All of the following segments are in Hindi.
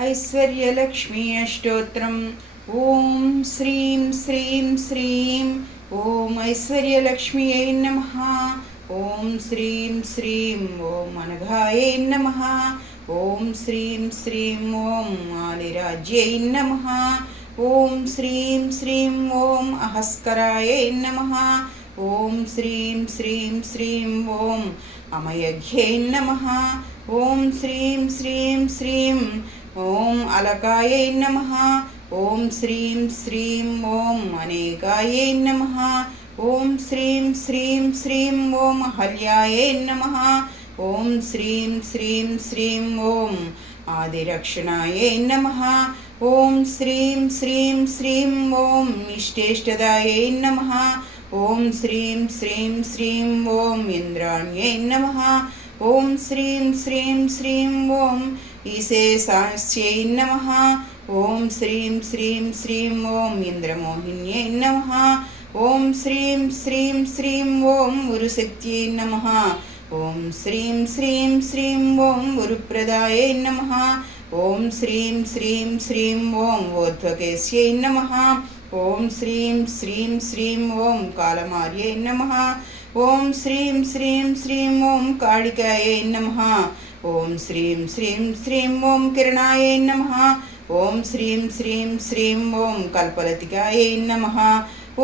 ऐश्वर्यलक्ष्मी अष्टोत्तरम्। ॐ श्रीं श्रीं श्रीं ॐ ऐश्वर्यलक्ष्म्यै नमः। ॐ श्रीं श्रीं ॐ अनघायै नमः। ॐ श्रीं श्रीं ॐ आलिराज्यै नमः। ॐ श्रीं श्रीं ॐ अहस्करायै नमः। ॐ श्रीं श्रीं श्रीं ॐ अमयघ्यै नमः। ॐ श्रीं श्रीं श्रीं ॐ अलकायै नमः। ॐ श्रीं श्रीं ॐ अनेकायै नमः। ॐ श्रीं श्रीं श्रीं ॐ अहल्यायै नमः। ॐ श्रीं श्रीं श्रीं ॐ आदिरक्षणायै नमः। ॐ श्रीं श्रीं श्रीं ॐ इष्टेष्टदायै नमः। ॐ श्रीं श्रीं श्रीं ॐ इन्द्राण्यै नमः। ॐ श्रीं श्रीं श्रीं ॐ ईशेशास्यै नमः। ॐ श्रीं श्रीं श्रीं ॐ इन्द्रमोहिन्यै नमः। ॐ श्रीं श्रीं श्रीं ॐ उरुशक्त्यै नमः। ॐ श्रीं श्रीं श्रीं ॐ उरुप्रदायै नमः। ॐ श्रीं श्रीं श्रीं ॐ ऊर्ध्वकेश्यै नमः। ॐ श्रीं श्रीं श्रीं ॐ कालमार्यै नमः। ॐ श्रीं श्रीं श्रीं ॐ कालिकायै नमः। ॐ श्रीं श्रीं श्रीं ॐ किरणायै नमः। ॐ श्रीं श्रीं श्रीं ॐ कल्पलतिकायै नमः।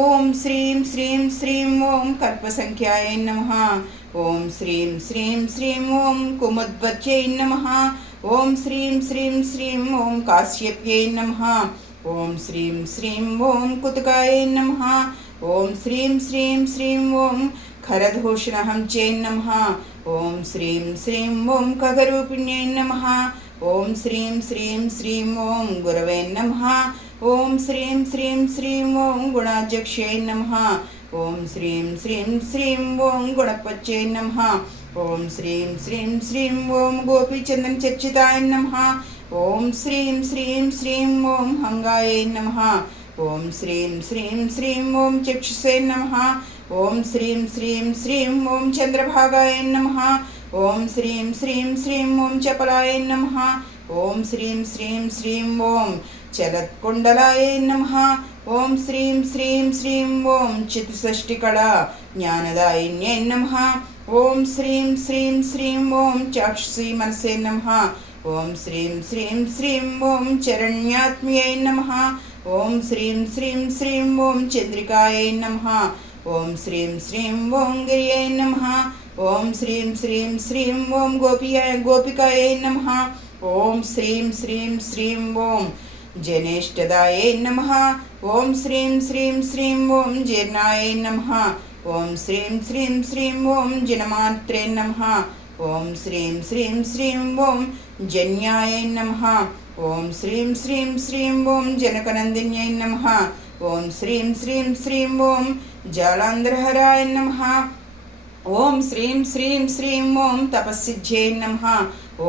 ॐ श्रीं श्रीं श्रीं ॐ कल्पसंख्यायै नमः। ॐ श्रीं श्रीं श्रीं ॐ कुमुद्वत्यै नमः। ॐ श्रीं श्रीं श्रीं ॐ काश्यप्यै नमः। ॐ श्रीं श्रीं ॐ कुतुकायै नमः। ॐ श्रीं श्रीं श्रीं ॐ खरदूषणहंस्यै नमः। ॐ श्रीं श्रीं ॐ खगरूपिण्यै नमः। ॐ श्रीं श्रीं श्रीं ॐ गुरवे नमः। ॐ श्रीं श्रीं श्रीं ॐ गुणाध्यक्षै नमः। ॐ श्रीं श्रीं श्रीं ॐ गुणपच्यै नमः। ॐ श्रीं श्रीं श्रीं ॐ गोपीचन्दनचर्चिताय नमः। ॐ श्रीं श्रीं श्रीं ॐ हंगायै नमः। ॐ श्रीं श्रीं श्रीं ॐ चक्षुषे नमः। ॐ श्रीं श्रीं श्रीं ॐ चंद्रभागाय नमः। ॐ श्रीं श्रीं श्रीं ॐ चपलाय नमः। ॐ श्रीं श्रीं श्रीं ॐ चलत्कुण्डलाय नमः। ॐ श्रीं श्रीं श्रीं ॐ चतुष्षष्टिकला ज्ञानदायिन्यै नमः। ॐ श्रीं श्रीं श्रीं ॐ चाक्षुषी मनसे नमः। ॐ श्रीं श्रीं श्रीं ॐ चरण्यात्म्यै नमः। ॐ श्रीं श्रीं श्रीं ॐ चंद्रिकायै नमः। ॐ श्रीं श्रीं ॐ गिर्यै नमः। ॐ श्रीं श्रीं श्रीं ॐ गोपिकायै नमः। ॐ श्रीं श्रीं श्रीं ॐ जनेष्टदायै नमः। ॐ श्रीं श्रीं श्रीं ॐ जीर्णायै नमः। ॐ श्रीं श्रीं श्रीं ॐ जनमात्रे नमः। ॐ श्रीं श्रीं श्रीं ॐ जन्यायै नमः। ॐ श्रीं श्रीं श्रीं ॐ जनकनन्दिन्यै नमः। ॐ श्रीं श्रीं श्रीं ॐ जालान्धरहराय नमः। ॐ श्रीं श्रीं श्रीं ॐ तपस्सिद्ध्यै नमः।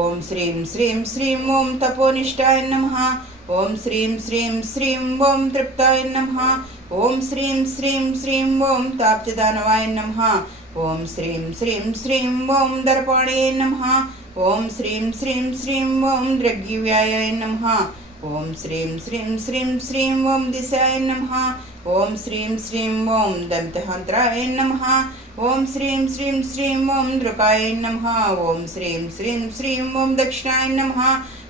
ॐ श्रीं श्रीं श्रीं ॐ तपोनिष्ठाय नमः। ॐ श्रीं श्रीं श्रीं ॐ तृप्ताय नमः। ॐ श्रीं श्रीं श्रीं ॐ ताप्तदानवाय नमः। ॐ श्रीं श्रीं श्रीं ॐ दर्पाणये नमः। ॐ श्रीं श्रीं श्रीं ॐ द्रग्यव्यायाय नमः। ॐ श्रीं श्रीं श्रीं श्रीं ॐ दिशाय नमः। ॐ श्रीं श्रीं ॐ दन्तहन्त्राय नमः। ॐ श्रीं श्रीं श्रीं ॐ दृकाय नमः। ॐ श्रीं श्रीं श्रीं ॐ दक्षिणाय नमः।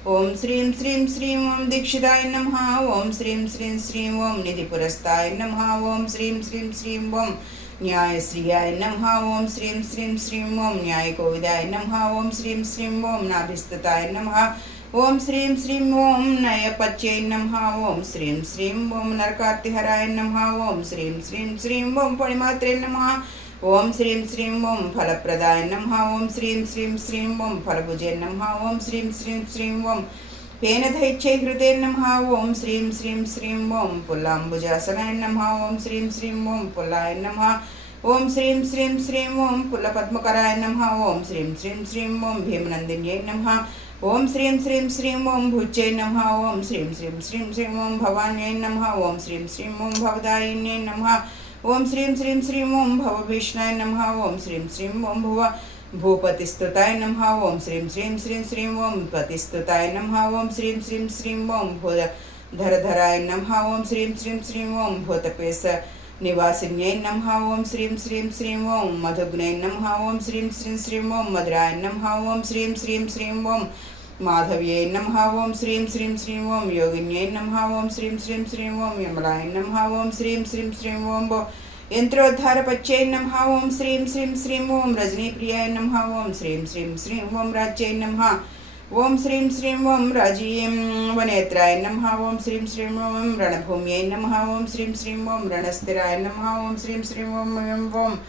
ॐ श्रीं श्रीं श्रीं ॐ दीक्षिताय नमः। ॐ श्रीं श्रीं श्रीं ॐ निधिपुरस्ताय नमः। ॐ श्रीं श्रीं श्रीं ॐ न्यायश्रियाय नमः। ॐ श्रीं श्रीं श्रीं ॐ न्यायकोविदाय नमः। ॐ श्रीं श्रीं ॐ नाभिस्तताय नमः। ॐ श्रीं श्रीं ॐ नयपच्यै नमः। ॐ श्रीं श्रीं ॐ नरकार्तिहराय नमः। ॐ श्रीं श्रीं श्रीं ॐ फणिमात्रे नमः। ॐ श्रीं श्रीं ॐ फलप्रदाय नमः। ॐ श्रीं श्रीं श्रीं ॐ फलभुजे नमः। ॐ श्रीं श्रीं श्रीं ॐ पेनदैत्यै हृदे नमः। ॐ श्रीं श्रीं श्रीं ॐ पुल्लाम्बुजासनाय नमः। ॐ श्रीं श्रीं ॐ पुल्लाय नमः। ॐ श्रीं श्रीं श्रीं ॐ पुल्लपद्मकराय नमः। ॐ श्रीं श्रीं श्रीं ॐ भीमनन्दिन्यै नमः। ॐ श्रीं श्रीं श्रीं ॐ भुज्यै नमः। ॐ श्रीं श्रीं श्रीं श्रीं ॐ भवान्यै नमः। ॐ श्रीं श्रीं ॐ भवदायिन्यै नमः। ओम श्रीं श्रीं श्रीं ओम भवभीषणाय नमः। ओम श्रीं श्रीं ओम भुव भूपतिस्तुताय नमः ओम श्रीं श्रीं श्रीं श्रीं ओम पतिस्तुताय नमः ओम श्रीं श्रीं श्रीं ओम भूधरधराय नमः ओम श्रीं श्रीं श्रीं ओम भूतपेश निवासिन्यै नमः ओम श्रीं श्रीं श्रीं ओम मधुग्नै नमः ओम श्रीं श्रीं श्रीं ओम मधुराय नमः ओम श्रीं श्रीं श्रीं ओम माधव्यै नमः ओम श्रीं श्रीं श्रीं ओम योगिन्यै नमः ओम श्रीं श्रीं श्रीं ओम यमलाय नमः ओम श्रीं श्रीं श्रीं ओम यंत्रोद्धारपच्यै नमः ओम श्रीं श्रीं श्रीं ओम रजनीप्रियाय नमः ओम श्रीं श्रीं श्रीं ओम राज्यै नमः ओम श्रीं श्रीं ओम राजीं वनेत्राय नमः ओम श्रीं श्रीं ओम रणभूम्यै नमः ओम श्रीं श्रीं ओम रणस्थिराय नमः ओम श्रीं श्रीं ओम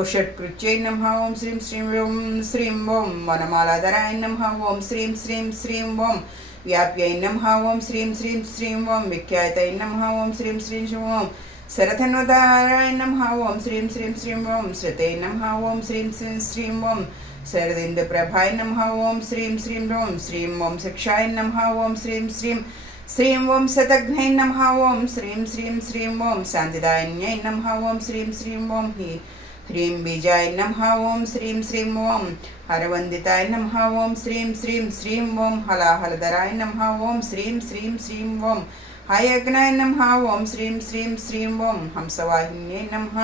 उषट्कृत्यै नमः ओम श्रीं श्रीं ओम वनमालाधराय नमः ओम श्रीं श्रीं श्रीं ओम व्याप्यै नमः ओम श्रीं श्रीं श्रीं ओम विख्यातै नमः ओम श्रीं श्रीं ओम शरधन्वधाराय नमः ओम श्रीं श्रीं श्रीं ओम श्रुते नमः ओम श्रीं श्रीं श्रीं ओम शरदिन्दुप्रभाय नमः ओम श्रीं श्रीं ओम शिक्षाय नमः ओम श्रीं श्रीं ओम शतघ्नै नमः ओम श्रीं श्रीं ओम शान्तिदायिन्यै नमः ओम श्रीं श्रीं ओम ह्रीं बीजाय नमः ओम श्रीं ओम हरवन्दिताय नमः ओम श्रीं श्रीं ओम हलाहलधराय नमः ओम श्रीं श्रीं ओम हयग्नाय नमः ओम श्रीं श्रीं ओम हंसवाहिन्यै नमः।